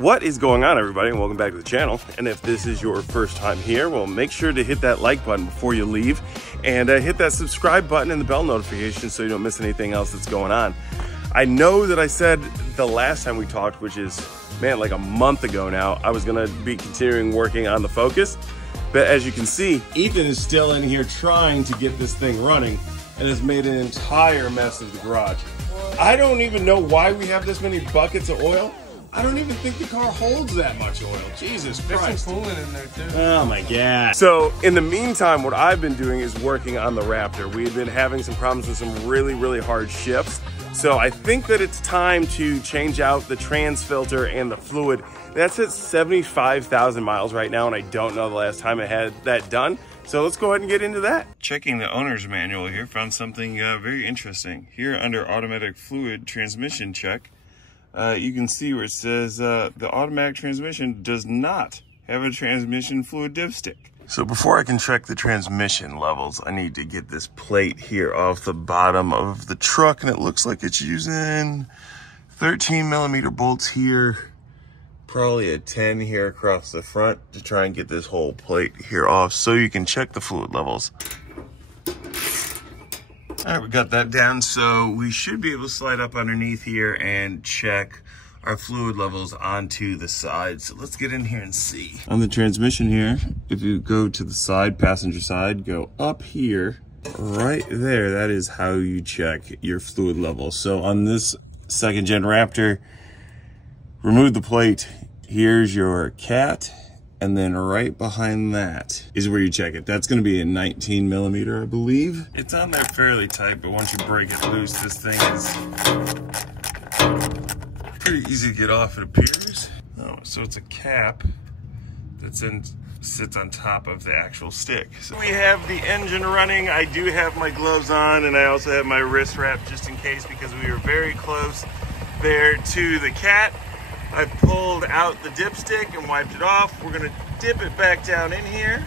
What is going on, everybody, and welcome back to the channel. And if this is your first time here, well, make sure to hit that like button before you leave and hit that subscribe button and the bell notification so you don't miss anything else that's going on. I know that I said the last time we talked, which is, man, like a month ago now, I was gonna be continuing working on the Focus. But as you can see, Ethan is still in here trying to get this thing running and has made an entire mess of the garage. I don't even know why we have this many buckets of oil. I don't even think the car holds that much oil. Jesus Christ. There's some coolant in there too. Oh my God. So in the meantime, what I've been doing is working on the Raptor. We had been having some problems with some really hard shifts. So I think that it's time to change out the trans filter and the fluid. That's at 75,000 miles right now, and I don't know the last time I had that done. So let's go ahead and get into that. Checking the owner's manual here, found something very interesting. Here under automatic fluid transmission check, you can see where it says the automatic transmission does not have a transmission fluid dipstick. So before I can check the transmission levels, I need to get this plate here off the bottom of the truck, and it looks like it's using 13mm bolts here, probably a 10 here across the front to try and get this whole plate here off so you can check the fluid levels. All right, we got that down, so we should be able to slide up underneath here and check our fluid levels onto the side. So let's get in here and see. On the transmission here, if you go to the side, passenger side, go up here, right there, that is how you check your fluid level. So on this second gen Raptor, remove the plate, here's your cat, and then right behind that is where you check it. That's gonna be a 19mm, I believe. It's on there fairly tight, but once you break it loose, this thing is pretty easy to get off, it appears. Oh, so it's a cap that sits on top of the actual stick. So we have the engine running. I do have my gloves on, and I also have my wrist wrap just in case, because we are very close there to the cat. I pulled out the dipstick and wiped it off. We're gonna dip it back down in here,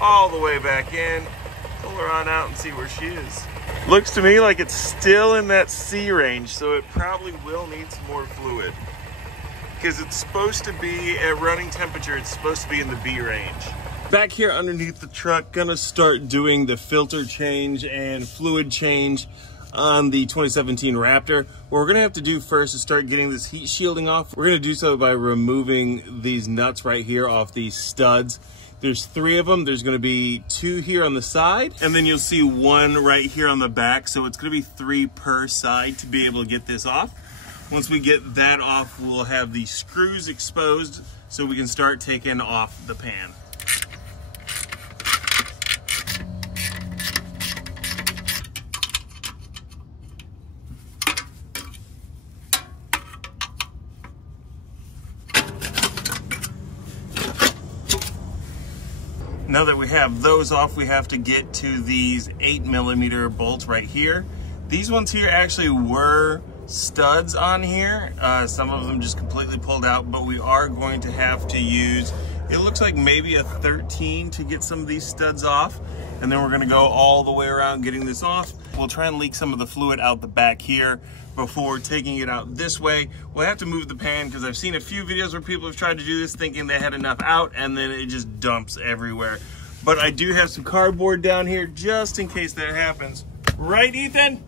all the way back in, pull her on out and see where she is. Looks to me like it's still in that C range, so it probably will need some more fluid, because it's supposed to be at running temperature, it's supposed to be in the B range. Back here underneath the truck, gonna start doing the filter change and fluid change on the 2017 Raptor. What we're gonna have to do first is start getting this heat shielding off. We're gonna do so by removing these nuts right here off these studs. There's 3 of them. There's gonna be 2 here on the side, and then you'll see 1 right here on the back. So it's gonna be 3 per side to be able to get this off. Once we get that off, we'll have the screws exposed so we can start taking off the pan. Now that we have those off, we have to get to these 8mm bolts right here. These ones here actually were studs on here. Some of them just completely pulled out, but we are going to have to use, it looks like maybe a 13 to get some of these studs off. And then we're gonna go all the way around getting this off. We'll try and leak some of the fluid out the back here before taking it out this way. We'll have to move the pan, because I've seen a few videos where people have tried to do this thinking they had enough out, and then it just dumps everywhere. But I do have some cardboard down here just in case that happens. Right, Ethan?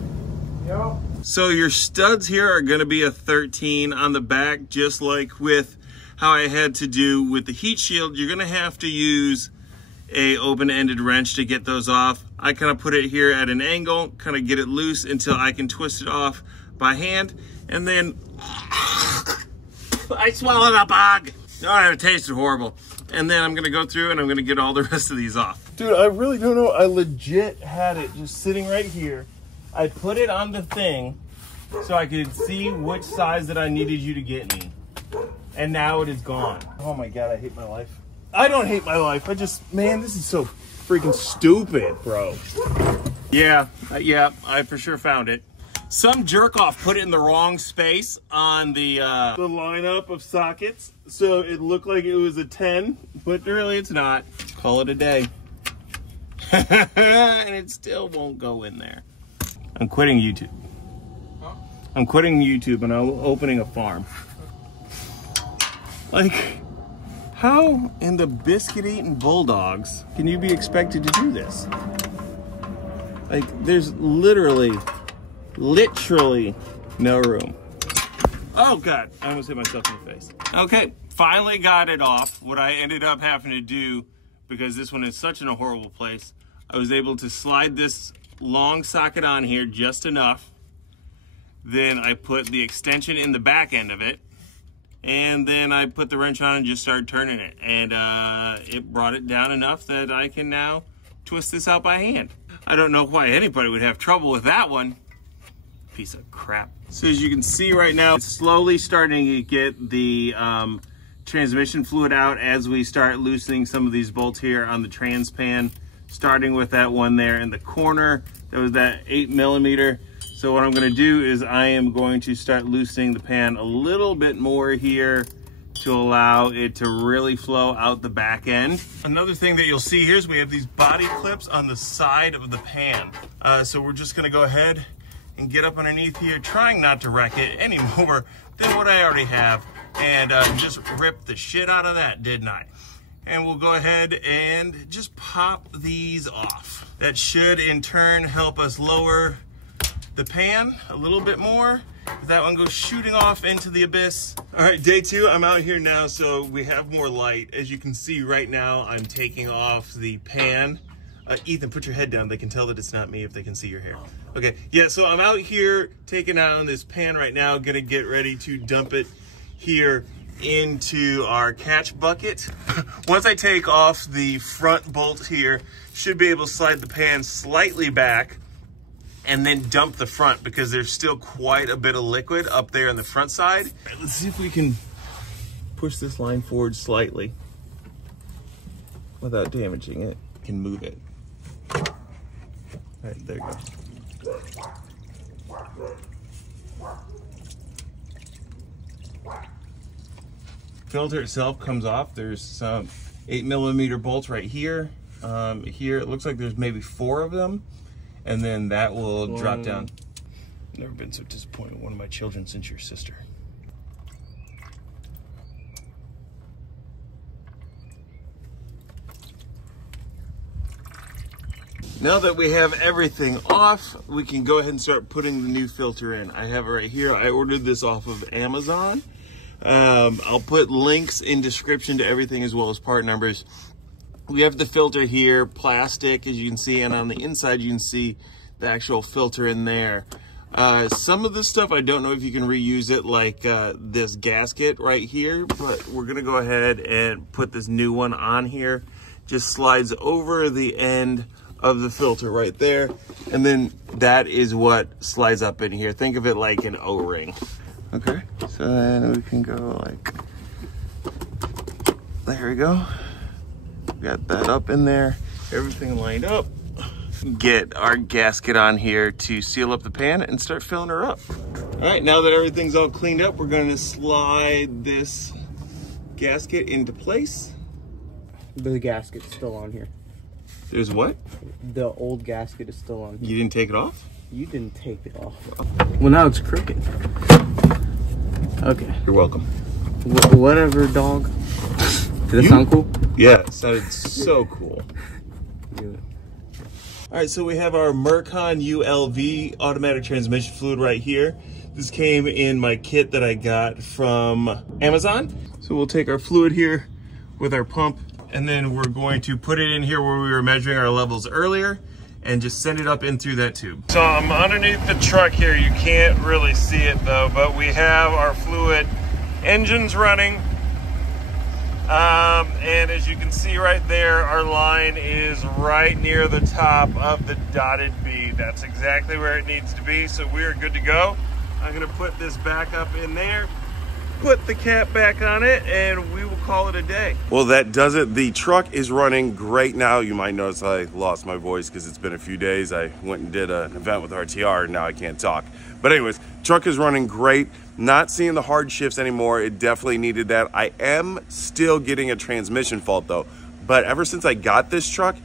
Yep. So your studs here are gonna be a 13 on the back, just like with how I had to do with the heat shield. You're gonna have to use a open-ended wrench to get those off. I kind of put it here at an angle, kind of get it loose until I can twist it off by hand, and then I swallowed a bug. Oh, it tasted horrible. And then I'm gonna go through and I'm gonna get all the rest of these off. Dude, I really don't know. I legit had it just sitting right here. I put it on the thing so I could see which size that I needed you to get me. And now it is gone. Oh my God, I hate my life. I don't hate my life. I just, man, this is so freaking stupid, bro. Yeah, I for sure found it. Some jerk off put it in the wrong space on the lineup of sockets. So it looked like it was a 10, but really it's not. Call it a day. And it still won't go in there. I'm quitting YouTube. Huh? I'm quitting YouTube and I'm opening a farm. Like, how in the biscuit-eating bulldogs can you be expected to do this? Like, there's literally no room. Oh God, I almost hit myself in the face. Okay, finally got it off. What I ended up having to do, because this one is such in a horrible place, I was able to slide this long socket on here just enough. Then I put the extension in the back end of it. And then I put the wrench on and just started turning it. And it brought it down enough that I can now twist this out by hand. I don't know why anybody would have trouble with that one. Piece of crap. So as you can see right now, it's slowly starting to get the transmission fluid out as we start loosening some of these bolts here on the trans pan, starting with that one there in the corner. That was that 8mm. So what I'm going to do is I am going to start loosening the pan a little bit more here to allow it to really flow out the back end. Another thing that you'll see here is we have these body clips on the side of the pan. So we're just going to go ahead and get up underneath here, trying not to wreck it any more than what I already have, and just rip the shit out of that, didn't I? And we'll go ahead and just pop these off. That should in turn help us lower the pan a little bit more. That one goes shooting off into the abyss. All right, day two, I'm out here now, so we have more light. As you can see right now, I'm taking off the pan. Ethan, put your head down. They can tell that it's not me if they can see your hair. Okay, yeah, so I'm out here taking out this pan right now, gonna get ready to dump it here into our catch bucket. Once I take off the front bolt here, should be able to slide the pan slightly back and then dump the front, because there's still quite a bit of liquid up there on the front side. All right, let's see if we can push this line forward slightly without damaging it. Can move it. All right, there you go. Filter itself comes off. There's some 8mm bolts right here. Here it looks like there's maybe 4 of them, and then that will drop down. Never been so disappointed in one of my children since your sister. Now that we have everything off, we can go ahead and start putting the new filter in. I have it right here. I ordered this off of Amazon. I'll put links in description to everything as well as part numbers. We have the filter here, plastic, as you can see, and on the inside you can see the actual filter in there. Some of this stuff, I don't know if you can reuse it, like this gasket right here, but we're gonna go ahead and put this new one on here. Just slides over the end of the filter right there, and then that is what slides up in here. Think of it like an O-ring. Okay, so then we can go like, there we go. Got that up in there, everything lined up. Get our gasket on here to seal up the pan and start filling her up. All right, now that everything's all cleaned up, we're gonna slide this gasket into place. The gasket's still on here. There's what? The old gasket is still on here. You didn't take it off? You didn't take it off. Well, now it's crooked. Okay. You're welcome. Whatever, dog. Did that sound cool? Yeah, it sounded so cool. Yeah. All right, so we have our Mercon ULV automatic transmission fluid right here. This came in my kit that I got from Amazon. So we'll take our fluid here with our pump, and then we're going to put it in here where we were measuring our levels earlier and just send it up in through that tube. So I'm underneath the truck here. You can't really see it though, but we have our fluid engines running. And as you can see right there, our line is right near the top of the dotted B. That's exactly where it needs to be, so we are good to go. I'm gonna put this back up in there, put the cap back on it, and we will call it a day. Well, that does it. The truck is running great now. You might notice I lost my voice because it's been a few days. I went and did an event with RTR, and now I can't talk. But anyways, truck is running great. Not seeing the hard shifts anymore. It definitely needed that. I am still getting a transmission fault though. But ever since I got this truck,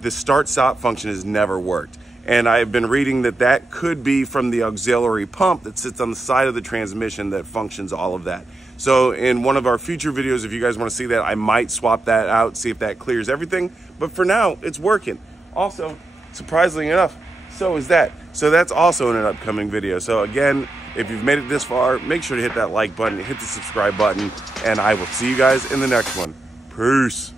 the start-stop function has never worked. And I've been reading that that could be from the auxiliary pump that sits on the side of the transmission that functions all of that. So in one of our future videos, if you guys want to see that, I might swap that out, see if that clears everything. But for now, it's working. Also, surprisingly enough, so is that. So that's also in an upcoming video. So again, if you've made it this far, make sure to hit that like button, hit the subscribe button, and I will see you guys in the next one. Peace.